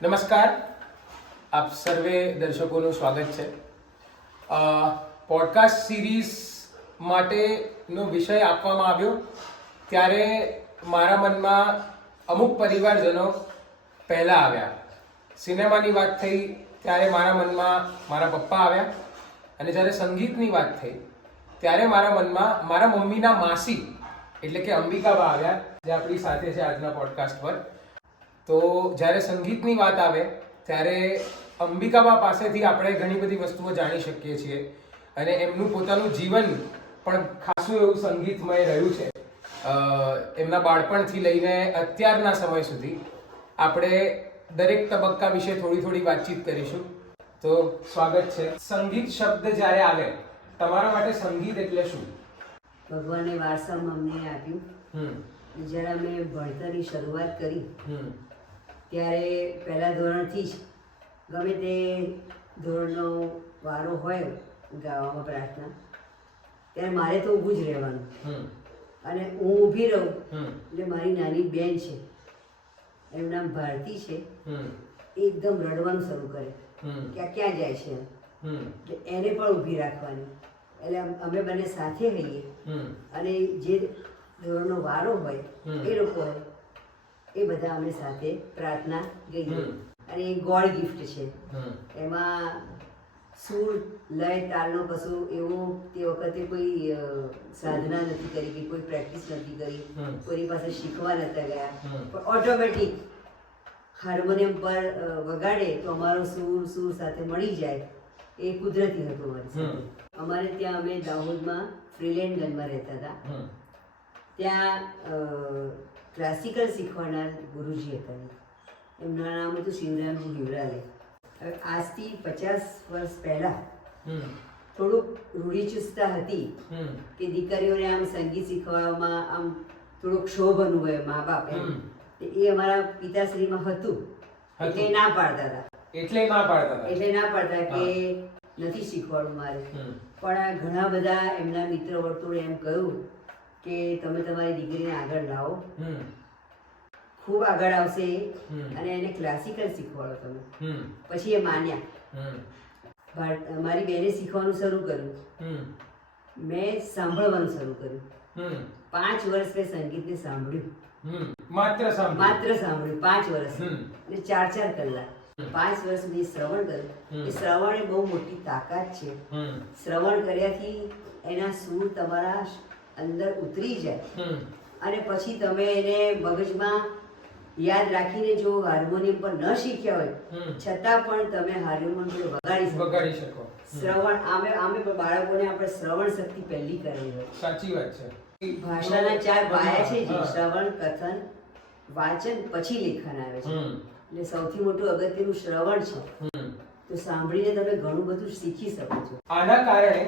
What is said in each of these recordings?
નમસ્કાર, આપ સર્વે દર્શકોનું સ્વાગત છે. પોડકાસ્ટ સિરીઝ માટેનો વિષય આપવામાં આવ્યો ત્યારે મારા મનમાં અમુક પરિવારજનો પહેલાં આવ્યા. સિનેમાની વાત થઈ ત્યારે મારા મનમાં મારા પપ્પા આવ્યા, અને જ્યારે સંગીતની વાત થઈ ત્યારે મારા મનમાં મારા મમ્મીના માસી એટલે કે અંબિકાબા આવ્યા, જે આપણી સાથે છે આજના પોડકાસ્ટ પર. તો જ્યારે સંગીતની વાત આવે ત્યારે અંબિકાબા પાસેથી આપણે ઘણી બધી વસ્તુઓ જાણી શકીએ છીએ, અને એમનું પોતાનું જીવન પણ ખાસું એવું સંગીતમય રહ્યું છે. એમના બાળપણથી લઈને અત્યારના સમય સુધી આપણે દરેક તબક્કા વિશે થોડી થોડી વાતચીત કરીશું. તો સ્વાગત છે. સંગીત શબ્દ જ્યારે આવે, તમારા માટે સંગીત એટલે શું? ભગવાને વારસામાં અમને આપ્યું. જ્યારે અમે ભણતરની શરૂઆત કરી ત્યારે પહેલા ધોરણથી જ ગમે તે ધોરણનો વારો હોય ગાવામાં પ્રાર્થના, ત્યારે મારે તો ઊભું જ રહેવાનું, અને હું ઊભી રહું એટલે મારી નાની બેન છે, એનું નામ ભારતી છે, એ એકદમ રડવાનું શરૂ કરે કે આ ક્યાં જાય છે, એને પણ ઊભી રાખવાની. એટલે અમે બંને સાથે રહીએ, અને જે ધોરણનો વારો હોય એ લોકો હોય એ બધા અમે સાથે પ્રાર્થના ગઈએ. અને એ ગોડ ગિફ્ટ છે. એમાં સૂર લય તાલનો કશું એવું તે વખતે કોઈ સાધના નથી કરી કે કોઈ પ્રેક્ટિસ નથી કરી, કોઈની પાસે શીખવા નતા ગયા, પણ ઓટોમેટિક હાર્મોનિયમ પર વગાડે તો અમારો સૂર સાથે મળી જાય. એ કુદરતી હતું અમારી સાથે. અમારે ત્યાં અમે દાહોદમાં ફ્રીલેન્ડગંજમાં રહેતા હતા. ત્યાં ક્લાસિકલ શીખવાના ગુરુજી હતા. એમનું નામ હતું શિવરામજી હિવરાલે. હવે આજથી 50 વર્ષ પહેલા થોડુંક રૂઢિચુસ્તતા હતી કે દીકરીઓને આમ સંગીત શીખવામાં આમ થોડોક ક્ષોભ અનુભવે મા બાપ. એ અમારા પિતાશ્રીમાં હતું, એટલે ના પાડતા હતા. એટલે ના પાડતા કે નથી શીખવાડવું મારે. પણ ઘણા બધા એમના મિત્ર વર્તુળે એમ કહ્યું કે તમે તમારી દીકરીને આગળ લાવો, ખૂબ આગળ આવશે, અને એને ક્લાસિકલ શીખવાડો તમે. પછી એ માન્યા. મારી બેને શીખવાનું શરૂ કર્યું, મેં સાંભળવાનું શરૂ કર્યું. 5 વર્ષ મેં સંગીતને સાંભળ્યું, માત્ર સાંભળ્યું 5 વર્ષ, અને 4 કલાક 5 વર્ષ સુધી શ્રવણ કર્યું. એ શ્રવણ એ બહુ મોટી તાકાત છે. શ્રવણ કર્યાથી એના સૂર તમારા અંદર ઉતરી જાય, અને પછી તમે એને મગજમાં યાદ રાખીને જો હાર્મોનિયમ પર ન શીખ્યા હોય છતાં પણ તમે હાર્મોનિયમ પર વગાડી શકો. શ્રવણ આમે પણ બાળકોને આપણે શ્રવણ શક્તિ પહેલી કરવી હોય. સાચી વાત છે. ભાષાના 4 પાયા છે, જે શ્રવણ, કથન, વાચન, પછી લેખન આવે છે. એટલે સૌથી મોટું અગત્યનું શ્રવણ છે. તો સાંભળીને તમે ઘણું બધું શીખી શકો છો. આના કારણે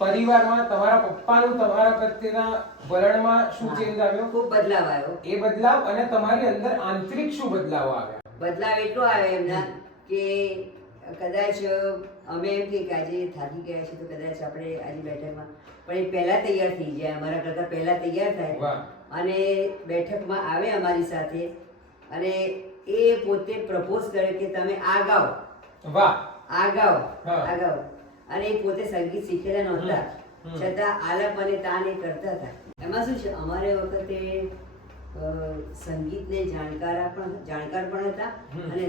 પરિવારમાં તમારા પપ્પાનું તમારા પ્રત્યેના વલણમાં શું ચેન્જ આવ્યો? ખૂબ બદલાવ આવ્યો. એ બદલાવ અને તમારી અંદર આંતરિક શું બદલાવ આવ્યા? બદલાવ એટલો આવ્યો એમના કે કદાચ અમે એમ કે આજે થાકી ગયા છે તો કદાચ આપણે આજે બેઠકમાં, પણ એ પહેલા તૈયાર થઈ જાય, અમારા કરતા પહેલા તૈયાર થાય, અને બેઠકમાં આવે અમારી સાથે, અને એ પોતે પ્રપોઝ કરે કે તમે આ ગાઓ, આ ગાઓ. અને એ પોતે સંગીત શીખેલા નહોતા, છતાં આલાપ અને તાન એ કરતા હતા. એમાં શું છે, અમારે વખતે સંગીતને જાણકાર પણ હતા, અને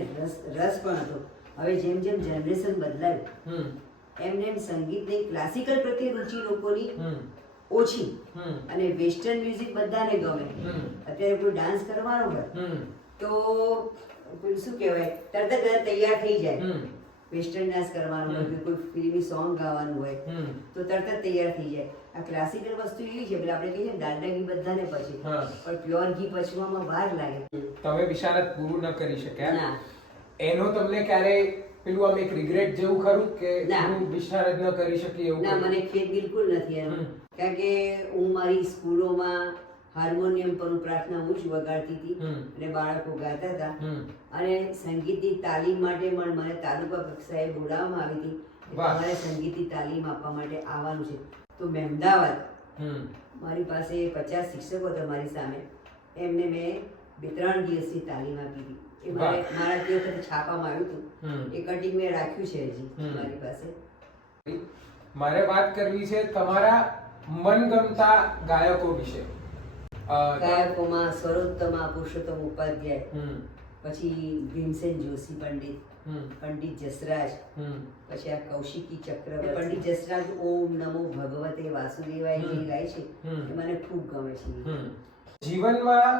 રસ પણ હતો. હવે જેમ જેમ જનરેશન બદલાયું એમ સંગીતની ક્લાસિકલ પ્રત્યે રુચિ લોકોની ઓછી, અને વેસ્ટર્ન મ્યુઝિક બધાને ગમે. અત્યારે કોઈ ડાન્સ કરવાનો હોય તો શું કહેવાય, તરત જ તૈયાર થઈ જાય. વેસ્ટર્ન ડાન્સ કરવાનું હોય, કોઈ ફિલ્મી સોંગ ગાવાનું હોય તો તરત જ તૈયાર થઈ જાય. આ ક્લાસિકલ વસ્તુ એવી છે, આપણે કહીએ દાંડા ઘી બધાને પછી, પણ પ્યોર ઘી પચવામાં વાર લાગે. તમે વિશારદ પૂરું ન કરી શક્યા, એનો તમને ક્યારેય પેલું આમ એક રિગ્રેટ જેવું ખરું કે હું વિશારદ ન કરી શકી એવું? ના, મને ખેદ બિલકુલ નથી એનું. કારણ કે હું મારી સ્કૂલોમાં હાર્મોનિયમ પર પ્રાર્થના હું જ વગાડતી હતી, અને બાળકો ગાતા હતા. અને સંગીતની તાલીમ માટે પણ મને તાલુકા કક્ષાએ બોલાવવામાં આવી હતી, તમારે સંગીતની તાલીમ આપવા માટે આવવાનું છે. તો મહેમદાવાદ મારી પાસે 50 શિક્ષકો હતા મારી સામે, એમને મેં 2-3 દિવસની તાલીમ આપી હતી. એ મારા તે વખતે છાપામાં આવ્યું હતું. એ કટિંગ મેં રાખ્યું છે હજી મારી પાસે. મારે વાત કરવી છે તમારા મનગમતા ગાયકો વિશે. ગાયકોમાં સરોત્તમા પુરુષોત્તમ ઉપાધ્યાય, પછી ભીમસેન જોશી પંડિત, પંડિત જસરાજ, પછી આ કૌશિકી ચક્ર. પંડિત જસરાજ ઓમ નમો ભગવતે વાસુદેવાય જે ગાય છે એ મને ખૂબ ગમે છે. જીવનમાં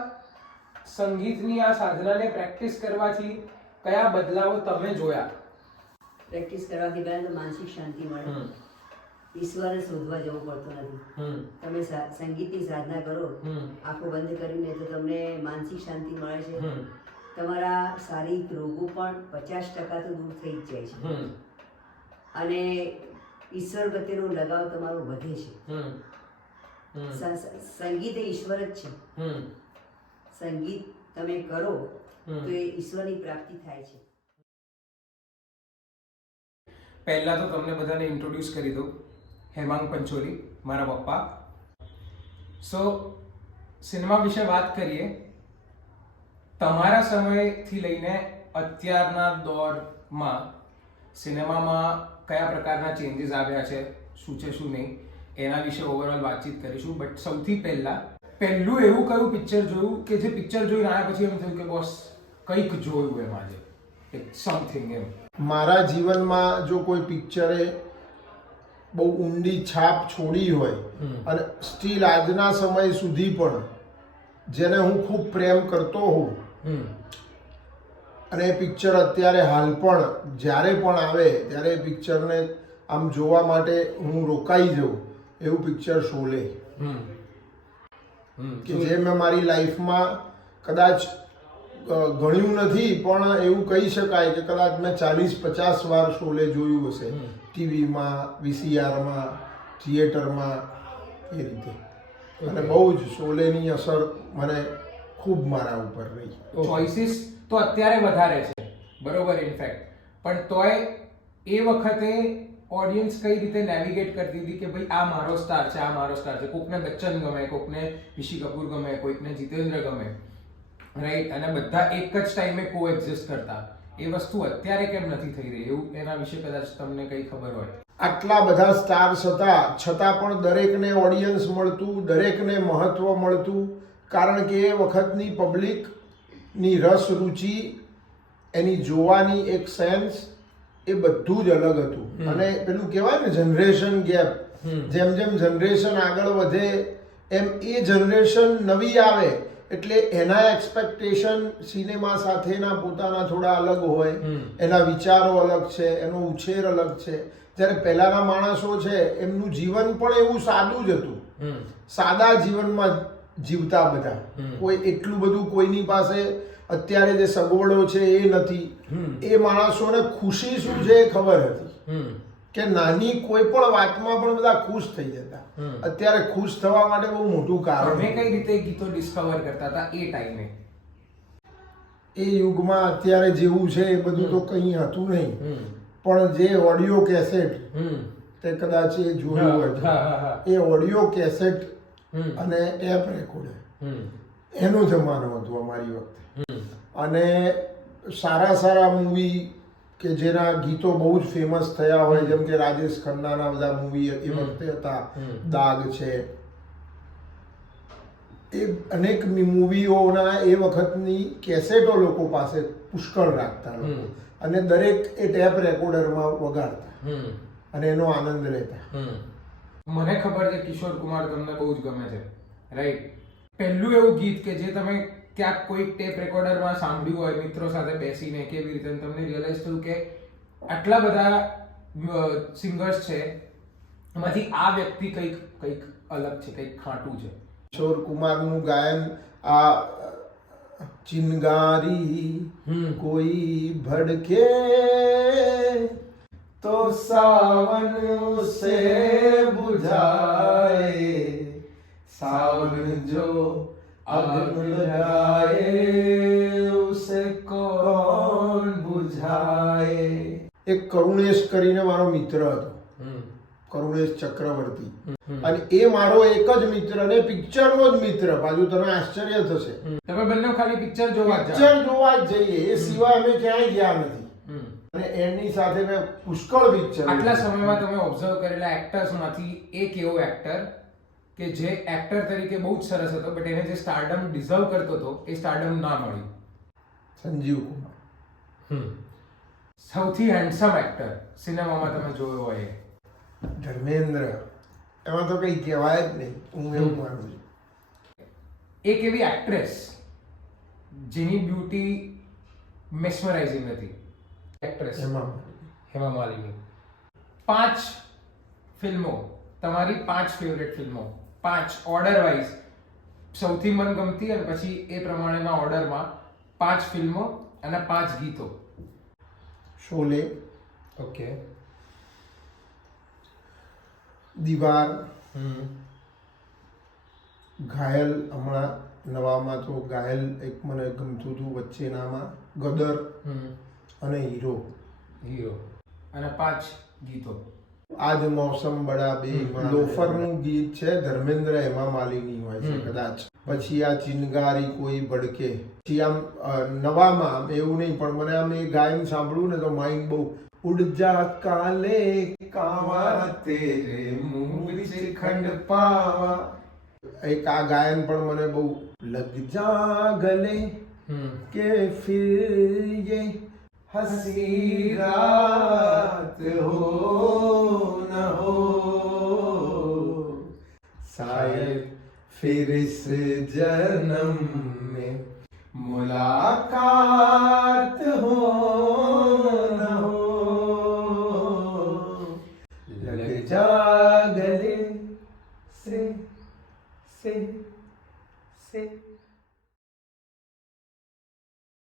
સંગીતની આ સાધનાને પ્રેક્ટિસ કરવાથી કયા બદલાવો તમે જોયા? પ્રેક્ટિસ કરવાથી પહેલા તો માનસિક શાંતિ મળે. ઈશ્વરને શોધવા જવું પડતું નથી. તમે સંગીતની સાધના કરો આંખો બંધ કરીને તો તમને માનસિક શાંતિ મળે છે. તમારા શારીરિક રોગો પણ 50% તો દૂર થઈ જ જાય છે. અને ઈશ્વર પ્રત્યેનો લગાવ તમારો વધે છે. સંગીત એ ઈશ્વર જ છે. સંગીત તમે કરો તો એ ઈશ્વરની પ્રાપ્તિ થાય છે. પહેલા તો તમને બધાને ઇન્ટ્રોડ્યુસ કરી દઉં. હેમાંગ પંચોલી, મારા પપ્પા. સો સિનેમા વિશે વાત કરીએ. તમારા સમયથી લઈને અત્યારના દોરમાં સિનેમામાં કયા પ્રકારના ચેન્જીસ આવ્યા છે, શું છે શું નહીં, એના વિશે ઓવરઓલ વાતચીત કરીશું. બટ સૌથી પહેલું એવું કયું પિક્ચર જોયું કે જે પિક્ચર જોઈને આવ્યા પછી એમ થયું કે બોસ કંઈક જોયું એમ, આજે સમથિંગ એમ? મારા જીવનમાં જો કોઈ પિક્ચરે બહુ ઊંડી છાપ છોડી હોય અને સ્ટીલ આજના સમય સુધી પણ જેને હું ખૂબ પ્રેમ કરતો હોઉં અને એ પિક્ચર અત્યારે હાલ પણ જ્યારે પણ આવે ત્યારે એ પિક્ચરને આમ જોવા માટે હું રોકાઈ જાઉં એવું પિક્ચર શોલે, કે જે મેં મારી લાઈફમાં કદાચ ગણ્યું નથી પણ એવું કહી શકાય કે કદાચ મેં 40-50 વાર શોલે જોયું હશે. ટીવીમાં, VCRમાં, થિયેટરમાં, એ રીતે. અને બહુ જ શોલેની અસર મને ખૂબ મારા ઉપર રહી. ચોઇસીસ તો અત્યારે વધારે છે, બરોબર, ઇનફેક્ટ, પણ તોય એ વખતે ઓડિયન્સ કઈ રીતે નેવિગેટ કરતી હતી કે ભાઈ આ મારો સ્ટાર છે, આ મારો સ્ટાર છે. કોકને બચ્ચન ગમે, કોકને ઋષિ કપૂર ગમે, કોઈકને જીતેન્દ્ર ગમે, રાઈટ? અને બધા એક જ ટાઈમે કો એક્ઝિસ્ટ કરતા. એ વસ્તુ અત્યારે કેમ નથી થઈ રહી? એવું એના વિશે કદાચ તમને કઈ ખબર હોય. આટલા બધા સ્ટાર્સ હતા છતાં પણ દરેકને ઓડિયન્સ મળતું, દરેકને મહત્વ મળતું, કારણ કે એ વખતની પબ્લિકની રસ રુચિ, એની જોવાની એક સેન્સ, એ બધું જ અલગ હતું. અને પેલું કહેવાય ને જનરેશન ગેપ, જેમ જેમ જનરેશન આગળ વધે એમ એ જનરેશન નવી આવે એટલે એના એક્સપેક્ટેશન સિનેમા સાથેના પોતાના થોડા અલગ હોય, એના વિચારો અલગ છે, એનો ઉછેર અલગ છે. જ્યારે પહેલાના માણસો છે એમનું જીવન પણ એવું સાદું જ હતું. સાદા જીવનમાં જીવતા બધા. કોઈ એટલું બધું કોઈની પાસે અત્યારે જે સગવડો છે એ નથી. એ માણસોને ખુશી શું છે એ ખબર હતી, કે નાની કોઈ પણ વાતમાં પણ બધા ખુશ થઈ જતા. અત્યારે ખુશ થવા માટે બહુ મોટું કારણ. તમે કઈ રીતે ગીતો ડિસ્કવર કરતા હતા એ ટાઈમે? એ યુગમાં અત્યારે જેવું છે એ બધું તો કંઈ હતું નહીં, પણ જે ઓડિયો કેસેટ, તે કદાચ એ જોયું હોય, એ ઓડિયો કેસેટ અને ટેપ રેકોર્ડર, એનો જમાનો હતો અમારી વખતે. અને સારા સારા મૂવી કે જેના ગીતો બહુ જ ફેમસ થયા હોય, જેમ કે રાજેશ ખન્નાના બધા મૂવી એ વખતે હતા, દાગ છે, એ અનેક મૂવીઓના એ વખતની કેસેટો લોકો પાસે પુષ્કળ રાખતા લોકો, અને દરેક એ ટેપ રેકોર્ડરમાં વગાડતા અને એનો આનંદ લેતા. મને ખબર છે કિશોર કુમાર તમને બહુ જ ગમે છે, રાઈટ? પહેલું એવું ગીત કે જે તમે ક્યાંક કોઈ ટેપ રેકોર્ડરમાં સાંભળ્યું હોય મિત્રો સાથે બેસીને, કેવી રીતે તમને રિયલાઇઝ થયું કે આટલા બધા સિંગર્સ છે, એમાંથી આ વ્યક્તિ કંઈક અલગ છે, કંઈક ખાટું છે? કિશોર કુમારનું ગાયન, આ ચિનગારી કોઈ ભડકે તો સાવન ઉસે બુઝાએ, સાવન જો આગ લગાએ ઉસે કૌન બુઝાએ. એક કરુણેશ કરીને મારો મિત્ર હતો, કરુણેશ ચક્રવર્તી. અને એ મારો એક જ મિત્ર અને પિક્ચરનો જ મિત્ર. પાછું તને આશ્ચર્ય થશે, તમે બંને ખાલી પિક્ચર જોવા જ જાઓ? પિક્ચર જોવા જ જઈએ, એ સિવાય અમે ક્યાંય ગયા નથી. અને એની સાથે મેં પુષ્કળ પિક્ચર. આટલા સમયમાં તમે ઓબ્ઝર્વ કરેલા એક્ટર્સ માંથી એક એવો એક્ટર કે જે એક્ટર તરીકે બહુ જ સરસ હતો, બટ એને જે સ્ટારડમ ડિઝર્વ કરતો હતો એ સ્ટારડમ ના મળ્યું? સંજીવ કુમાર. સૌથી હેન્ડસમ એક્ટર સિનેમામાં તમે જોયો હોય એ? ધર્મેન્દ્ર. એમાં તો કઈ કહેવાય જ નહીં, હું એવું માનું છું. એક એવી એક્ટ્રેસ જેની બ્યુટી મેસ્મરાઇઝિંગ હતી, એક્ટ્રેસ હેમા માલિની. 5 ફિલ્મો, તમારી 5 ફેવરેટ ફિલ્મો, 5 ઓર્ડર વાઇઝ, સૌથી મનગમતી અને પછી એ પ્રમાણેના ઓર્ડરમાં 5 ફિલ્મો અને 5 ગીતો. શોલે, ઓકે. દીવાર, ઘાયલ. હમણાં નવામાં તો ઘાયલ એક મને ગમતું હતું, વચ્ચેનામાં ગદર અને હીરો. હીરો અને 5 ગીતો. આજ મોસમ બડા બેઈમાન. લોફરનું ગીત છે, ધર્મેન્દ્ર હેમા માલિની હોય છે કદાચ. પછી આ ચિનગારી કોઈ ભડકે. પછી આમ નવામાં એવું નહીં, પણ મને આમ એ ગાયન સાંભળ્યું ને તો માઇન્ડ બહુ ઉડ જા કાલે કાવા તેરે મુંહ વિચ ખંડ પાવા. એક આ ગાયન પણ મને બહુ. લગ જા ગલે કે ફિર યે હસી રાત હો ન હો, શાયદ फिर इस जन्म में मुलाकात